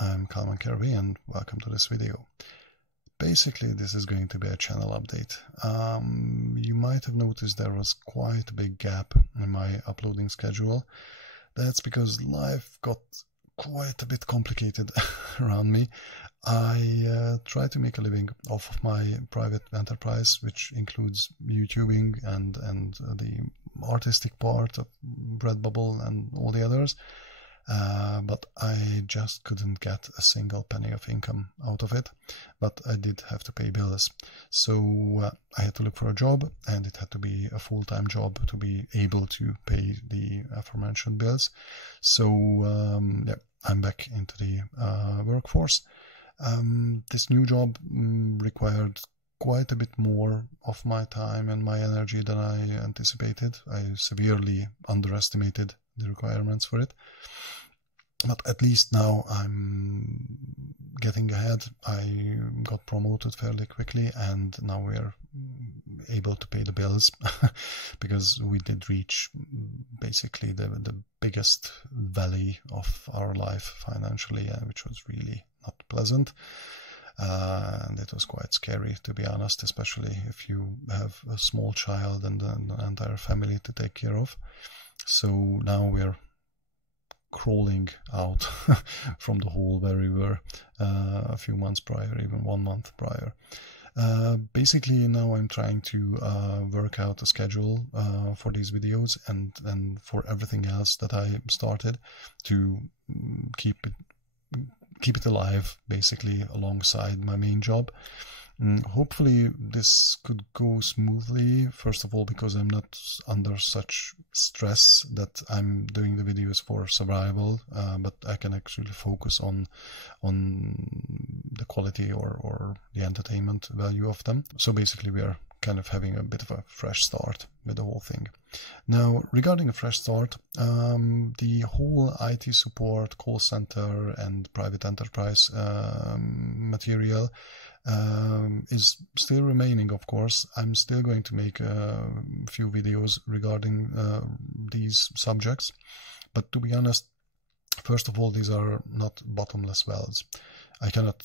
I'm Kalman Kirby and welcome to this video. Basically, this is going to be a channel update. You might have noticed there was quite a big gap in my uploading schedule. That's because life got quite a bit complicated around me. I try to make a living off of my private enterprise, which includes YouTubing and the artistic part of Redbubble and all the others. But I just couldn't get a single penny of income out of it. But I did have to pay bills. So I had to look for a job, and it had to be a full-time job to be able to pay the aforementioned bills. So yeah, I'm back into the workforce. This new job required quite a bit more of my time and my energy than I anticipated. I severely underestimated the requirements for it. But at least now I'm getting ahead. I got promoted fairly quickly, and now we're able to pay the bills because we did reach basically the biggest valley of our life financially, which was really not pleasant. And it was quite scary, to be honest, especially if you have a small child and an entire family to take care of. So now we're crawling out from the hole where we were a few months prior, even 1 month prior. Basically, now I'm trying to work out a schedule for these videos and for everything else that I started to keep it alive, basically, alongside my main job. Hopefully this could go smoothly, first of all because I'm not under such stress that I'm doing the videos for survival, but I can actually focus on the quality or the entertainment value of them. So basically we are kind of having a bit of a fresh start with the whole thing. Now, regarding a fresh start, the whole IT support, call center and private enterprise material is still remaining, of course. I'm still going to make a few videos regarding these subjects, but to be honest, first of all, these are not bottomless wells. I cannot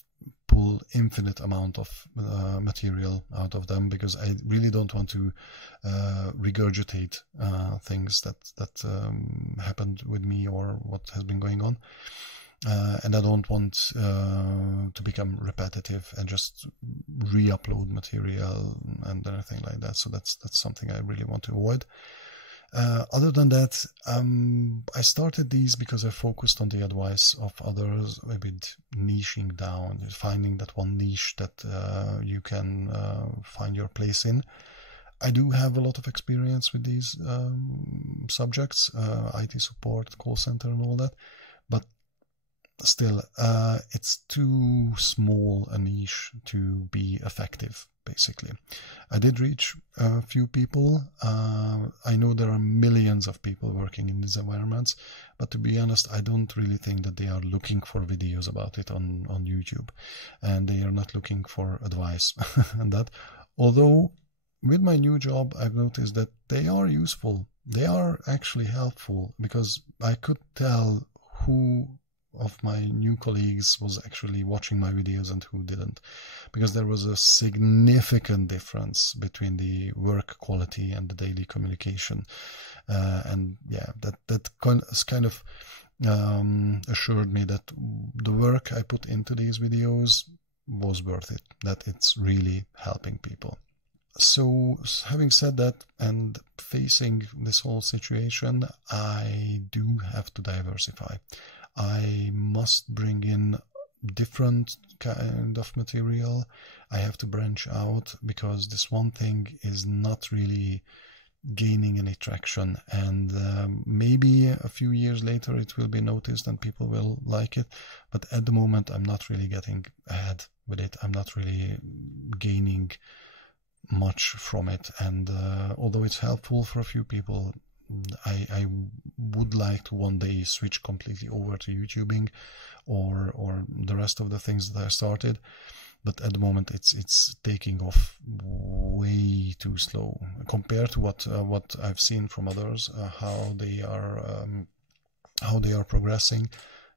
pull infinite amount of material out of them because I really don't want to regurgitate things that happened with me or what has been going on. And I don't want to become repetitive and just re-upload material and anything like that. So that's something I really want to avoid. Other than that, I started these because I focused on the advice of others with niching down, finding that one niche that you can find your place in. I do have a lot of experience with these subjects, IT support, call center and all that, but still, it's too small a niche to be effective, basically. I did reach a few people. I know there are millions of people working in these environments, but to be honest, I don't really think that they are looking for videos about it on YouTube, and they are not looking for advice and that. Although, with my new job, I've noticed that they are useful. They are actually helpful, because I could tell who of my new colleagues was actually watching my videos and who didn't, because there was a significant difference between the work quality and the daily communication, and yeah, that kind of assured me that the work I put into these videos was worth it, that it's really helping people. So, having said that, and facing this whole situation, I do have to diversify. I must bring in different kind of material. I have to branch out because this one thing is not really gaining any traction, and maybe a few years later it will be noticed and people will like it, but at the moment I'm not really getting ahead with it. I'm not really gaining much from it, and although it's helpful for a few people, I would like to one day switch completely over to YouTubing or the rest of the things that I started, but at the moment it's taking off way too slow compared to what I've seen from others, how they are progressing.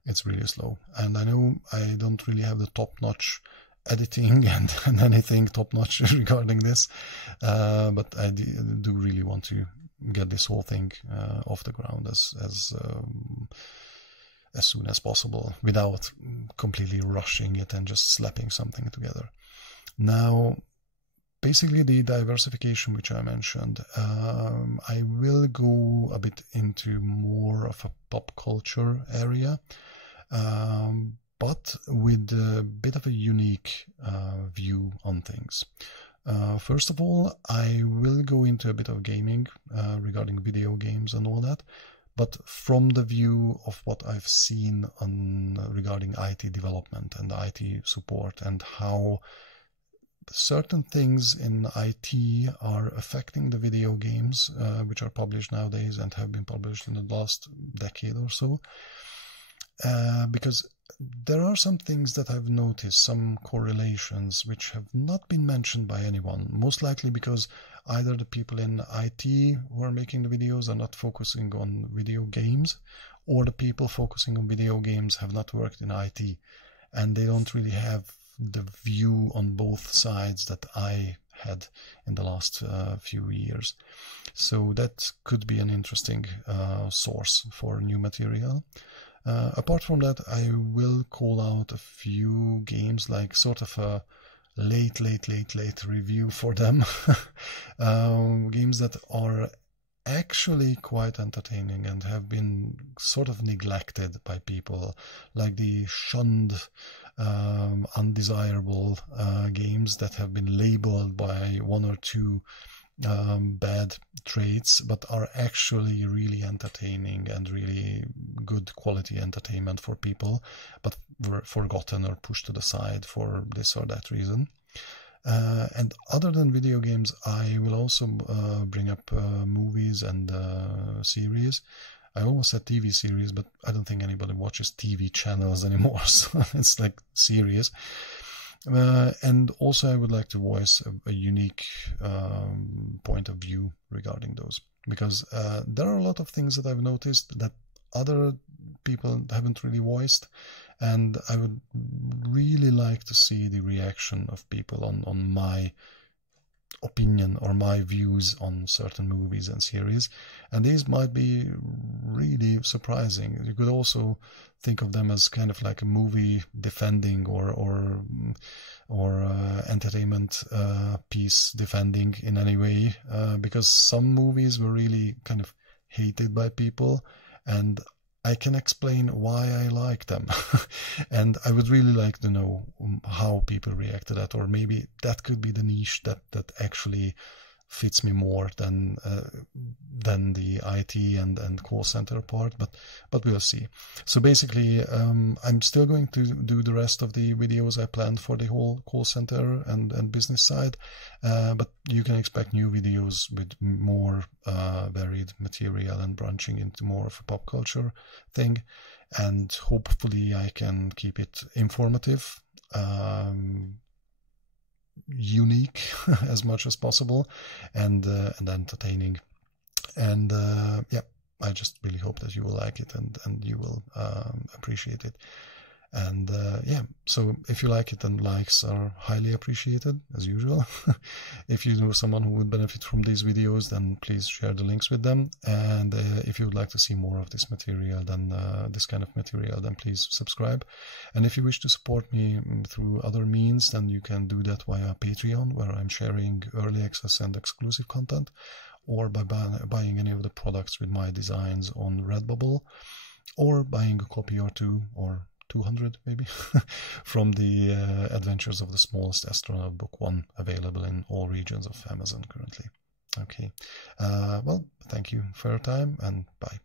it's really slow. And I know I don't really have the top-notch editing and anything top-notch regarding this, but I do really want to get this whole thing off the ground as soon as possible, without completely rushing it and just slapping something together. Now, basically the diversification which I mentioned, I will go a bit into more of a pop culture area, but with a bit of a unique view on things. First of all, I will go into a bit of gaming regarding video games and all that, but from the view of what I've seen on regarding IT development and IT support, and how certain things in IT are affecting the video games which are published nowadays and have been published in the last decade or so. Because there are some things that I've noticed, some correlations which have not been mentioned by anyone, most likely because either the people in IT who are making the videos are not focusing on video games, or the people focusing on video games have not worked in IT, and they don't really have the view on both sides that I had in the last few years. So that could be an interesting source for new material. Apart from that, I will call out a few games, like sort of a late review for them. Games that are actually quite entertaining and have been sort of neglected by people, like the shunned, undesirable games that have been labeled by one or two bad traits, but are actually really entertaining and really good quality entertainment for people, but were forgotten or pushed to the side for this or that reason. And other than video games, I will also bring up movies and series. I almost said TV series, but I don't think anybody watches TV channels anymore, so it's like series. And also I would like to voice a unique point of view regarding those, because there are a lot of things that I've noticed that other people haven't really voiced, and I would really like to see the reaction of people on my opinion or my views on certain movies and series, and these might be really surprising. You could also think of them as kind of like a movie defending or entertainment piece defending in any way, because some movies were really kind of hated by people, and I can explain why I like them. And I would really like to know how people react to that, or maybe that could be the niche that actually fits me more than the IT and call center part, but we'll see. So basically, I'm still going to do the rest of the videos I planned for the whole call center and business side, but you can expect new videos with more varied material and branching into more of a pop culture thing, and hopefully I can keep it informative, unique as much as possible, and entertaining. And yeah, I just really hope that you will like it and you will appreciate it. And yeah, so if you like it, then likes are highly appreciated as usual. If you know someone who would benefit from these videos, then please share the links with them. And if you would like to see more of this material, then this kind of material, then please subscribe. And if you wish to support me through other means, then you can do that via Patreon, where I'm sharing early access and exclusive content, or by buying any of the products with my designs on Redbubble, or buying a copy or two, or 200 maybe, from the Adventures of the Smallest Astronaut Book 1, available in all regions of Amazon currently. Okay, well, thank you for your time, and bye.